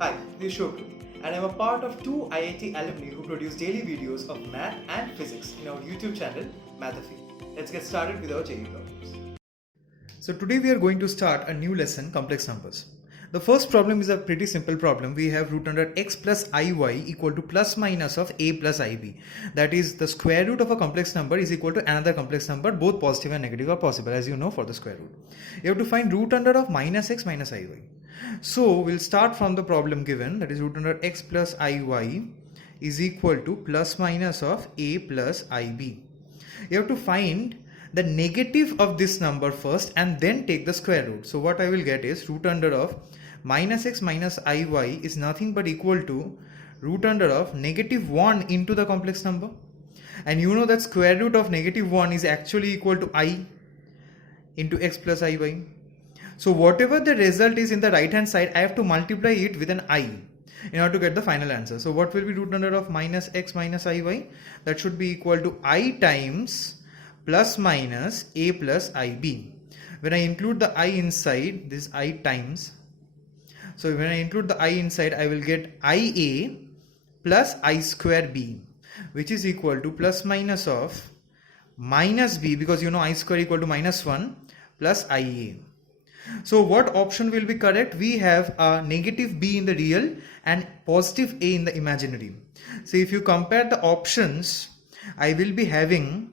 Hi, this is Shobhu, and I'm a part of two IIT alumni who produce daily videos of math and physics in our YouTube channel, Mathafi. Let's get started with our JEE problems. So today we are going to start a new lesson, complex numbers. The first problem is a pretty simple problem. We have root under x plus iy equal to plus minus of a plus ib. That is, the square root of a complex number is equal to another complex number. Both positive and negative are possible, as you know, for the square root. You have to find root under of minus x minus iy. So we'll start from the problem given, that is root under x plus iy is equal to plus minus of a plus ib. You have to find the negative of this number first and then take the square root. So what I will get is root under of minus x minus iy is nothing but equal to root under of negative 1 into the complex number. And you know that square root of negative 1 is actually equal to I into x plus iy. So whatever the result is in the right hand side, I have to multiply it with an I in order to get the final answer. So what will be root under of minus x minus iy? That should be equal to I times plus minus a plus ib. When I include the I inside, this I times. So when I include the I inside, I will get ia plus I square b, which is equal to plus minus of minus b, because you know I square equal to minus 1 plus ia. So what option will be correct? We have a negative b in the real and positive a in the imaginary. So if you compare the options, I will be having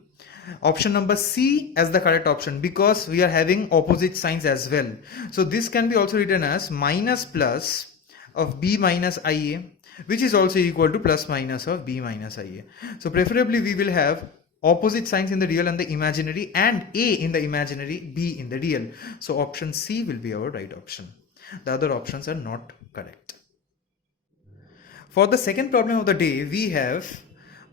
option number C as the correct option, because we are having opposite signs as well. So this can be also written as minus plus of b minus ia, which is also equal to plus minus of b minus ia. So preferably we will have opposite signs in the real and the imaginary, and a in the imaginary, b in the real. So option C will be our right option. The other options are not correct. For the second problem of the day, we have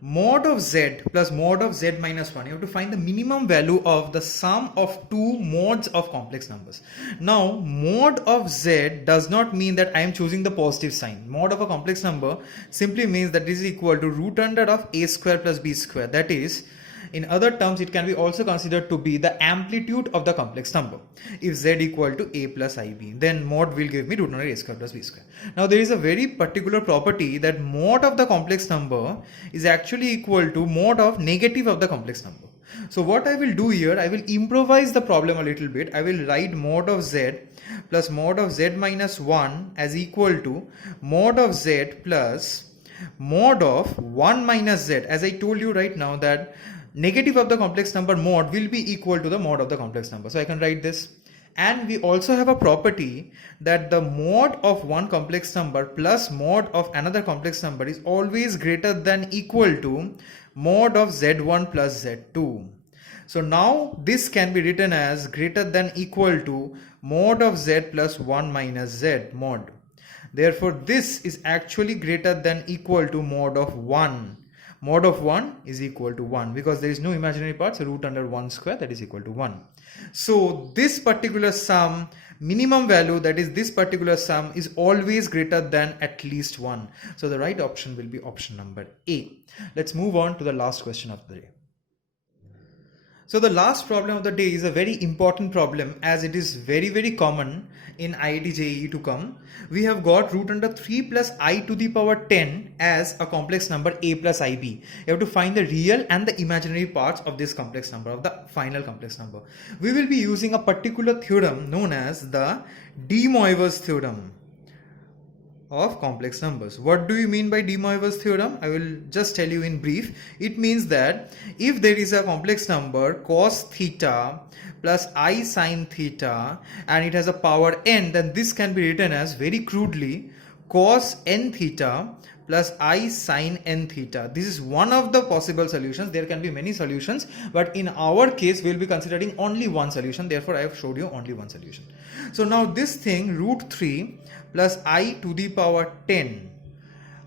mod of z plus mod of z minus 1. You have to find the minimum value of the sum of two mods of complex numbers. Now, mod of z does not mean that I am choosing the positive sign. Mod of a complex number simply means that this is equal to root under of a square plus b square. That is, in other terms, it can be also considered to be the amplitude of the complex number. If z equal to a plus ib, then mod will give me root under a square plus b square. Now there is a very particular property that mod of the complex number is actually equal to mod of negative of the complex number. So what I will do here, I will improvise the problem a little bit. I will write mod of z plus mod of z minus 1 as equal to mod of z plus mod of 1 minus z. As I told you right now that negative of the complex number mod will be equal to the mod of the complex number. So I can write this. And we also have a property that the mod of one complex number plus mod of another complex number is always greater than equal to mod of z1 plus z2. So now this can be written as greater than equal to mod of z plus 1 minus z mod. Therefore this is actually greater than equal to mod of 1. Mod of 1 is equal to 1, because there is no imaginary part, so root under 1 square, that is equal to 1. So this particular sum, minimum value, that is this particular sum, is always greater than at least 1. So the right option will be option number A. Let's move on to the last question of the day. So the last problem of the day is a very important problem, as it is very common in IIT JEE to come. We have got root under 3 plus I to the power 10 as a complex number a plus ib. You have to find the real and the imaginary parts of this complex number, of the final complex number. We will be using a particular theorem known as the De Moivre's theorem of complex numbers. What do you mean by De Moivre's theorem? I will just tell you in brief. It means that if there is a complex number cos theta plus I sin theta and it has a power n, then this can be written as, very crudely, cos n theta plus I sin n theta. This is one of the possible solutions. There can be many solutions, but in our case we will be considering only one solution. Therefore I have showed you only one solution. So now this thing, root 3 plus I to the power 10,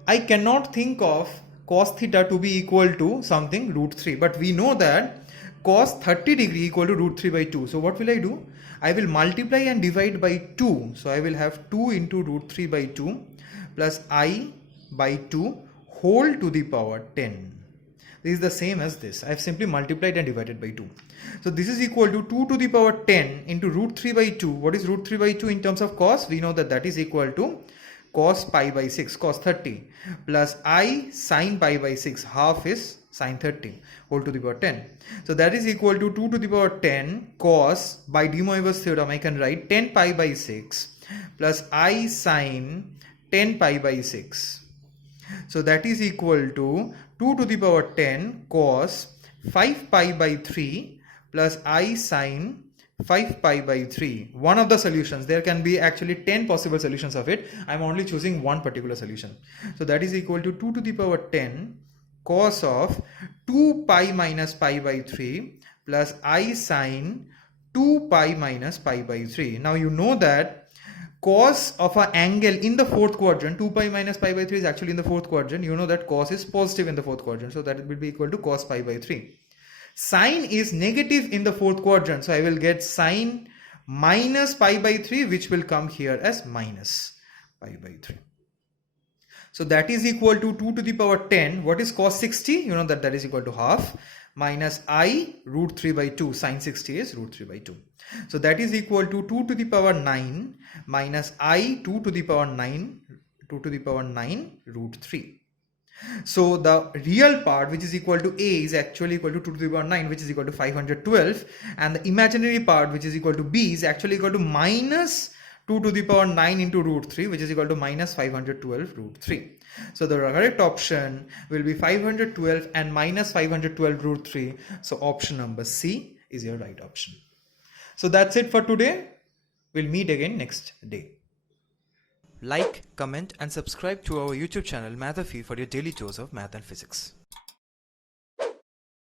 I cannot think of cos theta to be equal to something root 3, but we know that cos 30 degree equal to root 3 by 2. So what will I do? I will multiply and divide by 2. So I will have 2 into root 3 by 2 plus I by 2 whole to the power 10. This is the same as this. I have simply multiplied and divided by 2. So this is equal to 2 to the power 10 into root 3 by 2. What is root 3 by 2 in terms of cos? We know that that is equal to cos pi by 6 cos 30 plus I sin pi by 6 half is sin 30 whole to the power 10. So that is equal to 2 to the power 10 cos, by De Moivre's theorem I can write 10 pi by 6 plus I sin 10 pi by 6. So that is equal to 2 to the power 10 cos 5 pi by 3 plus I sin 5 pi by 3. One of the solutions, there can be actually 10 possible solutions of it. I am only choosing one particular solution. So that is equal to 2 to the power 10 cos of 2 pi minus pi by 3 plus I sin 2 pi minus pi by 3. Now you know that cos of an angle in the fourth quadrant, 2 pi minus pi by 3 is actually in the fourth quadrant. You know that cos is positive in the fourth quadrant. So that will be equal to cos pi by 3. Sine is negative in the fourth quadrant, so I will get sine minus pi by 3, which will come here as minus pi by 3. So that is equal to 2 to the power 10. What is cos 60? You know that is equal to half minus I root 3 by 2. Sine 60 is root 3 by 2. So that is equal to 2 to the power 9 minus I 2 to the power 9 root 3. So the real part, which is equal to A, is actually equal to 2 to the power 9, which is equal to 512, and the imaginary part, which is equal to B, is actually equal to minus 2 to the power 9 into root 3, which is equal to minus 512 root 3. So the correct option will be 512 and minus 512 root 3. So option number C is your right option. So that's it for today. We'll meet again next day. Like, comment and subscribe to our YouTube channel Mathafi for your daily dose of math and physics.